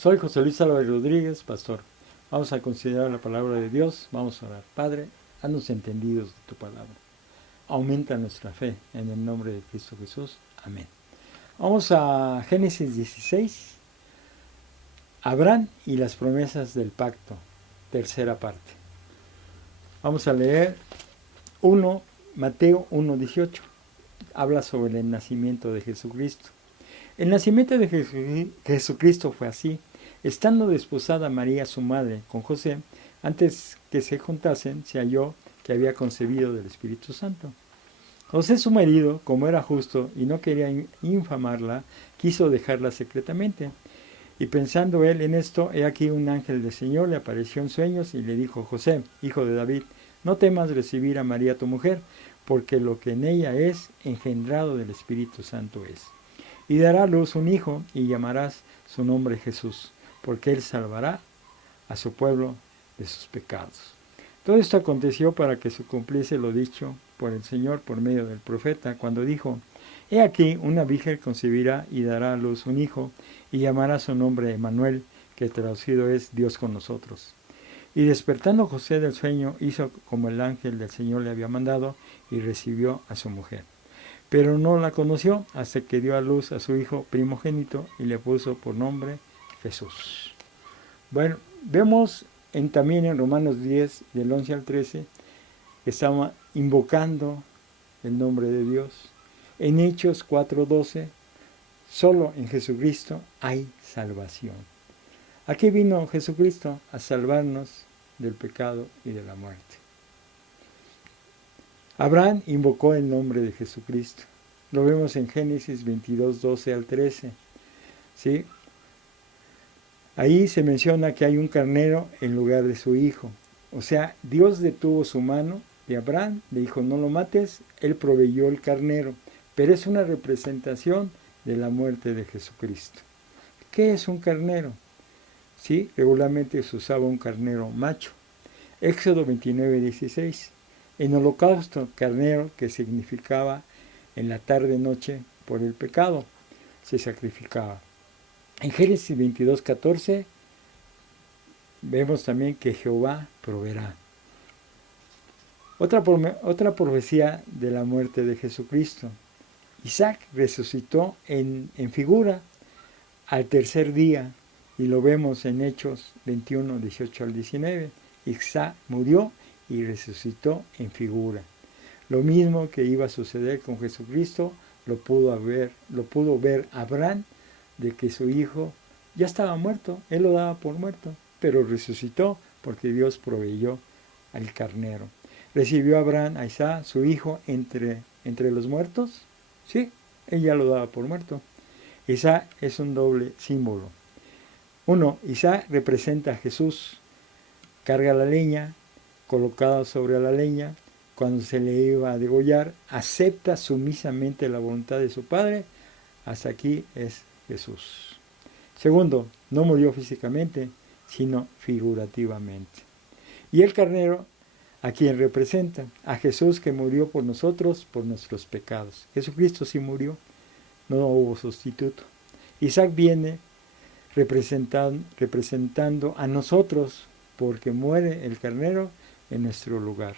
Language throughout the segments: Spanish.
Soy José Luis Álvarez Rodríguez, pastor. Vamos a considerar la palabra de Dios. Vamos a orar. Padre, haznos entendidos de tu palabra. Aumenta nuestra fe en el nombre de Cristo Jesús. Amén. Vamos a Génesis 16. Abraham y las promesas del pacto. Tercera parte. Vamos a leer Mateo 1:18. Habla sobre el nacimiento de Jesucristo. El nacimiento de Jesucristo fue así. Estando desposada María, su madre, con José, antes que se juntasen, se halló que había concebido del Espíritu Santo. José, su marido, como era justo y no quería infamarla, quiso dejarla secretamente. Y pensando él en esto, he aquí un ángel del Señor le apareció en sueños y le dijo: José, hijo de David, no temas recibir a María tu mujer, porque lo que en ella es engendrado del Espíritu Santo es. Y dará a luz un hijo, y llamarás su nombre Jesús, porque él salvará a su pueblo de sus pecados. Todo esto aconteció para que se cumpliese lo dicho por el Señor por medio del profeta, cuando dijo: He aquí, una virgen concebirá y dará a luz un hijo, y llamará su nombre Emmanuel, que traducido es Dios con nosotros. Y despertando José del sueño, hizo como el ángel del Señor le había mandado, y recibió a su mujer. Pero no la conoció hasta que dio a luz a su hijo primogénito y le puso por nombre Jesús. Bueno, vemos también en Romanos 10, del 11 al 13, que estaba invocando el nombre de Dios. En Hechos 4:12, solo en Jesucristo hay salvación. ¿A qué vino Jesucristo? A salvarnos del pecado y de la muerte. Abraham invocó el nombre de Jesucristo. Lo vemos en Génesis 22, 12 al 13. ¿Sí? Ahí se menciona que hay un carnero en lugar de su hijo. O sea, Dios detuvo su mano de Abraham, le dijo: no lo mates, él proveyó el carnero. Pero es una representación de la muerte de Jesucristo. ¿Qué es un carnero? ¿Sí? Regularmente se usaba un carnero macho. Éxodo 29, 16. En holocausto, carnero, que significaba en la tarde-noche por el pecado, se sacrificaba. En Génesis 22, 14, vemos también que Jehová proveerá. Otra profecía de la muerte de Jesucristo. Isaac resucitó en figura al tercer día, y lo vemos en Hechos 21, 18 al 19. Isaac murió y resucitó en figura. Lo mismo que iba a suceder con Jesucristo lo pudo ver Abraham, de que su hijo ya estaba muerto, él lo daba por muerto, pero resucitó porque Dios proveyó al carnero. ¿Recibió Abraham a Isaac, su hijo, entre los muertos? Sí, él ya lo daba por muerto. Isaac es un doble símbolo. Uno, Isaac representa a Jesús, carga la leña, colocada sobre la leña, cuando se le iba a degollar, acepta sumisamente la voluntad de su padre. Hasta aquí es Jesús. Segundo, no murió físicamente, sino figurativamente. Y el carnero, ¿a quién representa? A Jesús, que murió por nosotros, por nuestros pecados. Jesucristo sí murió, no hubo sustituto. Isaac viene representando a nosotros, porque muere el carnero en nuestro lugar.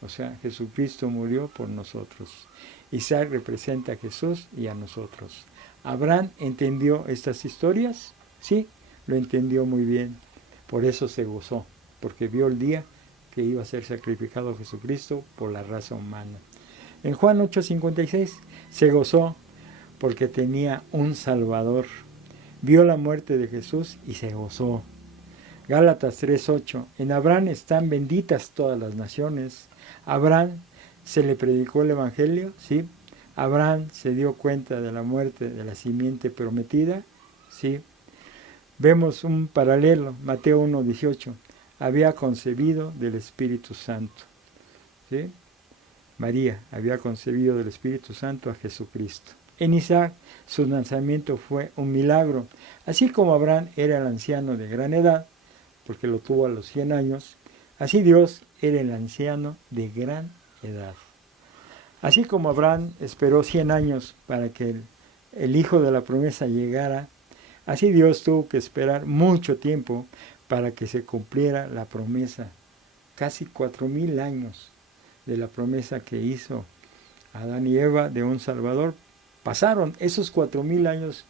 O sea, Jesucristo murió por nosotros. Isaac representa a Jesús y a nosotros. ¿Abraham entendió estas historias? Sí, lo entendió muy bien. Por eso se gozó, porque vio el día que iba a ser sacrificado Jesucristo por la raza humana. En Juan 8:56 se gozó porque tenía un Salvador. Vio la muerte de Jesús y se gozó. Gálatas 3:8. En Abraham están benditas todas las naciones. Abraham se le predicó el Evangelio, ¿sí? Abraham se dio cuenta de la muerte de la simiente prometida, ¿sí? Vemos un paralelo, Mateo 1:18. Había concebido del Espíritu Santo, ¿sí? María había concebido del Espíritu Santo a Jesucristo. En Isaac, su nacimiento fue un milagro. Así como Abraham era el anciano de gran edad, porque lo tuvo a los 100 años, así Dios era el anciano de gran edad. Así como Abraham esperó 100 años para que el hijo de la promesa llegara, Así Dios tuvo que esperar mucho tiempo para que se cumpliera la promesa, casi 4000 años de la promesa que hizo Adán y Eva de un Salvador. Pasaron esos 4000 años,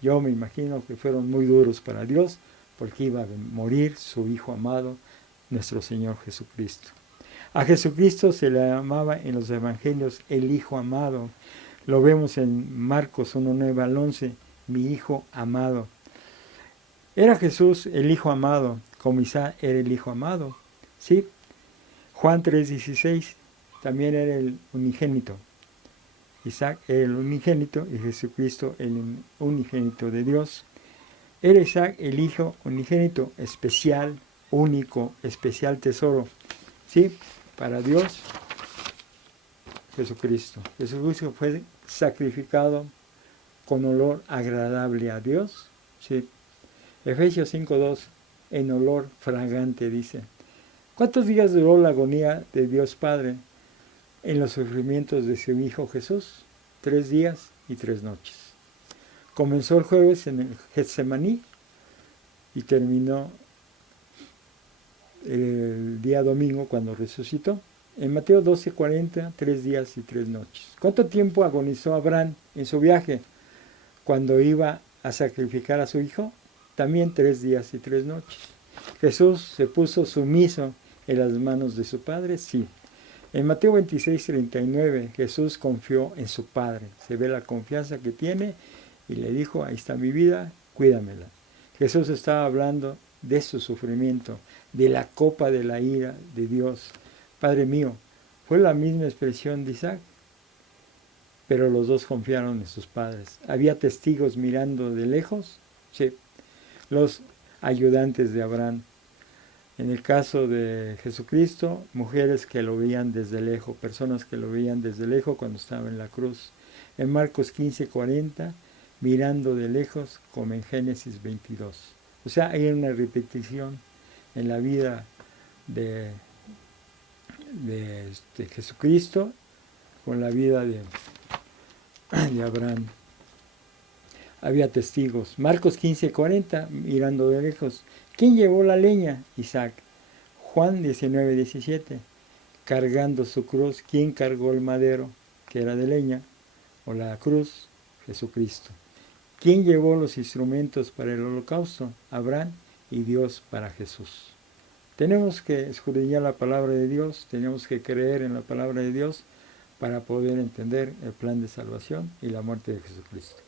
yo me imagino que fueron muy duros para Dios, porque iba a morir su Hijo amado, nuestro Señor Jesucristo. A Jesucristo se le llamaba en los evangelios el Hijo amado. Lo vemos en Marcos 1:9 al 11, mi Hijo amado. Era Jesús el Hijo amado, como Isaac era el Hijo amado. ¿Sí? Juan 3:16 también era el unigénito. Isaac era el unigénito y Jesucristo el unigénito de Dios. Era Isaac el Hijo unigénito, especial, único, especial tesoro. ¿Sí? Para Dios, Jesucristo. Jesucristo fue sacrificado con olor agradable a Dios. ¿Sí? Efesios 5:2, en olor fragante, dice. ¿Cuántos días duró la agonía de Dios Padre en los sufrimientos de su Hijo Jesús? 3 días y 3 noches. Comenzó el jueves en el Getsemaní y terminó el día domingo cuando resucitó. En Mateo 12:40, 3 días y 3 noches. ¿Cuánto tiempo agonizó Abraham en su viaje cuando iba a sacrificar a su hijo? También 3 días y 3 noches. Jesús se puso sumiso en las manos de su Padre, sí. En Mateo 26:39, Jesús confió en su Padre. Se ve la confianza que tiene y le dijo, ahí está mi vida, cuídamela. Jesús estaba hablando de su sufrimiento, de la copa de la ira de Dios. Padre mío, fue la misma expresión de Isaac, pero los dos confiaron en sus padres. ¿Había testigos mirando de lejos? Sí, los ayudantes de Abraham. En el caso de Jesucristo, mujeres que lo veían desde lejos, personas que lo veían desde lejos cuando estaba en la cruz. En Marcos 15:40, mirando de lejos, como en Génesis 22. O sea, hay una repetición en la vida de Jesucristo con la vida de Abraham. Había testigos. Marcos 15:40, mirando de lejos. ¿Quién llevó la leña? Isaac. Juan 19:17, cargando su cruz. ¿Quién cargó el madero, que era de leña, o la cruz? Jesucristo. ¿Quién llevó los instrumentos para el holocausto? Abraham, y Dios para Jesús. Tenemos que escudriñar la palabra de Dios, tenemos que creer en la palabra de Dios para poder entender el plan de salvación y la muerte de Jesucristo.